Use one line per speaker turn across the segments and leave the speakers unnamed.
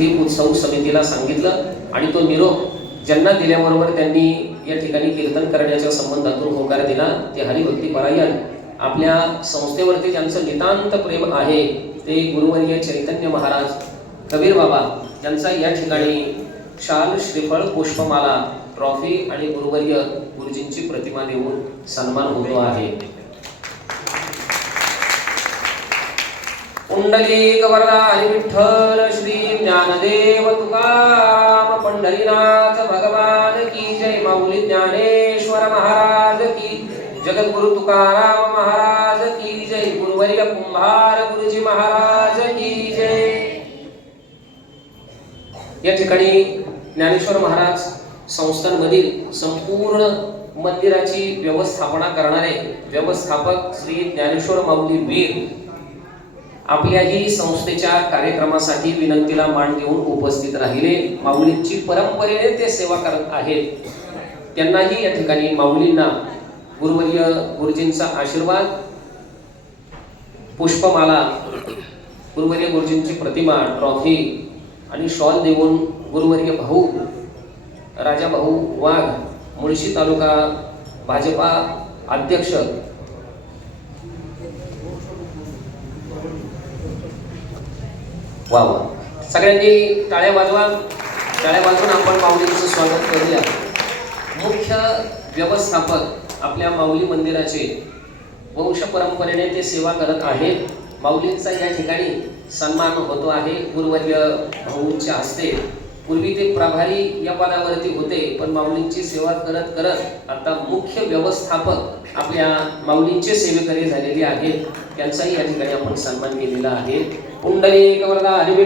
तिथी उत्सव समितीला सांगितलं आणि तो निरोप ज्यांना दिल्याबरोबर त्यांनी या ठिकाणी कीर्तन करण्याच्या संबंधातून होकार दिला ते हरिभक्ती परायण. आपल्या संस्थेवरती ज्यांचं नितांत प्रेम आहे ते गुरुवर्य चैतन्य महाराज कबीर बाबा यांचा या ठिकाणी शाल श्रीफळ पुष्पमाला ट्रॉफी आणि गुरुवर्य गुरुजींची प्रतिमा देऊन सन्मान होतो आहे. पुंडलिक वरदा विठ्ठल श्री ज्ञानदेव तुकाम पंढरीनाथ भगवान की जय माऊली ज्ञानेश्वर महाराज की जगद्गुरु तुकाराम महाराज की जय गुरुवर्य कुंभार गुरुजी महाराज की जय. या ठिकाणी ज्ञानेश्वर महाराज संस्थांमधील संपूर्ण मंदिराची व्यवस्थापना करणारे व्यवस्थापक श्री ज्ञानेश्वर माऊली वीर आपल्याही संस्थेच्या कार्यक्रमासाठी विनंतीला मान देऊन उपस्थित राहिले. माऊलींची परंपरेने ते सेवा करत आहेत. त्यांनाही या ठिकाणी माऊलींना गुरुवर्य गुरुजींचा आशीर्वाद पुष्पमाला गुरुवर्य गुरुजींची प्रतिमा ट्रॉफी आणि शॉल देऊन गुरुवर्य भाऊ राजा भाऊ वाघ मुळशी तालुका भाजपा अध्यक्ष वा वा सगळ्यांनी टाळ्या वाजवा. टाळ्या वाजवून आपण माऊलींचं स्वागत करूया. मुख्य व्यवस्थापक आपल्या माऊली मंदिराचे वंश परंपरेने ते सेवा करत आहेत. माऊलींचा या ठिकाणी सन्मान होतो आहे. गुरुवर्य भाऊंच्या हस्ते. पूर्वी ते प्रभारी या पदावरती होते पण माऊलींची सेवा करत करत आता मुख्य व्यवस्थापक आपल्या माऊलींचे सेवेकरी झालेले आहेत. त्यांचाही या ठिकाणी आपण सन्मान केलेला आहे. पुंडलिक वरदा हरी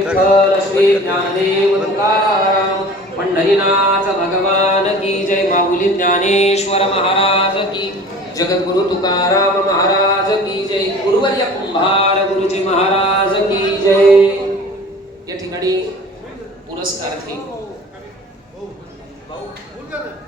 श्री ज्ञानदेव तुकाराम पंढरीनाथ भगवान की जय माऊली ज्ञानेश्वर महाराज की जगद्गुरु तुकाराम महाराज की जय. गुरुवर्य कुंभार गुरुजी महाराज या ठिकाणी पुरस्कार्थी